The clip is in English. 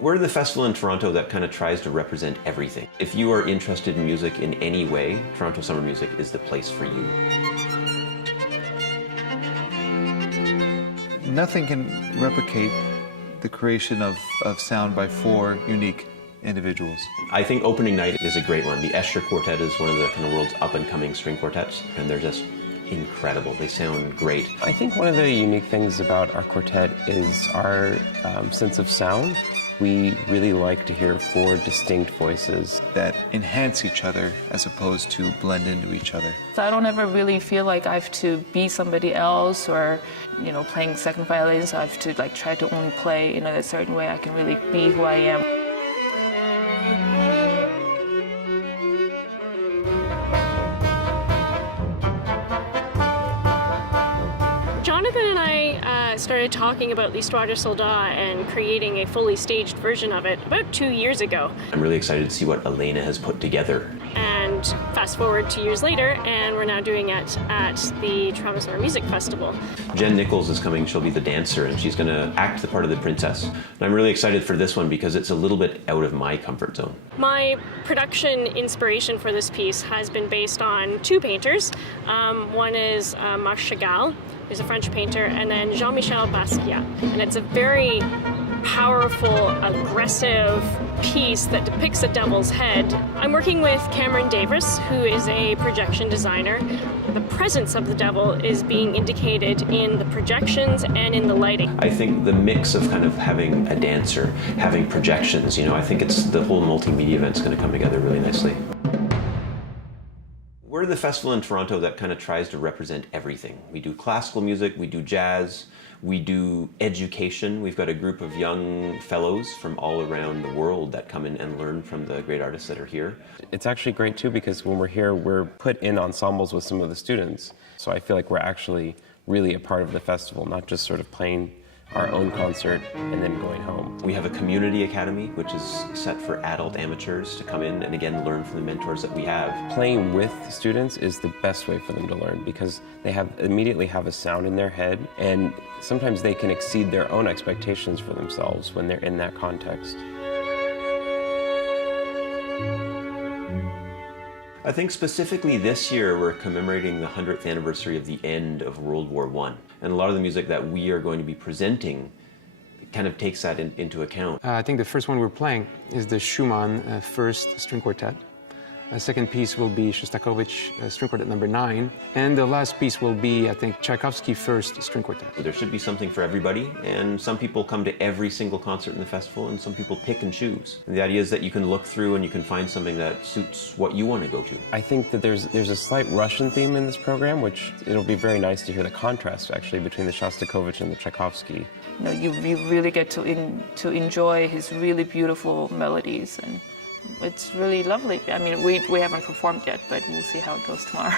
We're the festival in Toronto that kind of tries to represent everything. If you are interested in music in any way, Toronto Summer Music is the place for you. Nothing can replicate the creation of sound by 4 unique individuals. I think opening night is a great one. The Escher Quartet is one of the kind of world's up-and-coming string quartets, and they're just incredible. They sound great. I think one of the unique things about our quartet is our sense of sound. We really like to hear 4 distinct voices that enhance each other as opposed to blend into each other. So I don't ever really feel like I have to be somebody else or, playing second violin, so I have to try to only play in a certain way. I can really be who I am. Jonathan and I started talking about l'Histoire de Soldat and creating a fully staged version of it about 2 years ago. I'm really excited to see what Elena has put together. And fast forward 2 years later, and we're now doing it at the Toronto Summer Music Festival. Jen Nichols is coming. She'll be the dancer, and she's going to act the part of the princess. And I'm really excited for this one because it's a little bit out of my comfort zone. My production inspiration for this piece has been based on 2 painters. One is Marc Chagall, who's a French painter, and then Jean-Michel Basquiat. And it's a very powerful, aggressive piece that depicts a devil's head. I'm working with Cameron Davis, who is a projection designer. The presence of the devil is being indicated in the projections and in the lighting. I think the mix of kind of having a dancer, having projections, I think it's the whole multimedia event's going to come together really nicely. We're the festival in Toronto that kind of tries to represent everything. We do classical music, we do jazz, we do education. We've got a group of young fellows from all around the world that come in and learn from the great artists that are here. It's actually great too because when we're here, we're put in ensembles with some of the students. So I feel like we're actually really a part of the festival, not just sort of playing our own concert and then going home. We have a community academy, which is set for adult amateurs to come in and again learn from the mentors that we have. Playing with students is the best way for them to learn because they immediately have a sound in their head, and sometimes they can exceed their own expectations for themselves when they're in that context. I think specifically this year we're commemorating the 100th anniversary of the end of World War I. And a lot of the music that we are going to be presenting kind of takes that into account. I think the first one we're playing is the Schumann First String Quartet. The second piece will be Shostakovich String Quartet number 9. And the last piece will be, I think, Tchaikovsky First String Quartet. There should be something for everybody, and some people come to every single concert in the festival, and some people pick and choose. And the idea is that you can look through and you can find something that suits what you want to go to. I think that there's a slight Russian theme in this program, which it'll be very nice to hear the contrast, actually, between the Shostakovich and the Tchaikovsky. You really get to enjoy his really beautiful melodies, and it's really lovely. I mean, we haven't performed yet, but we'll see how it goes tomorrow.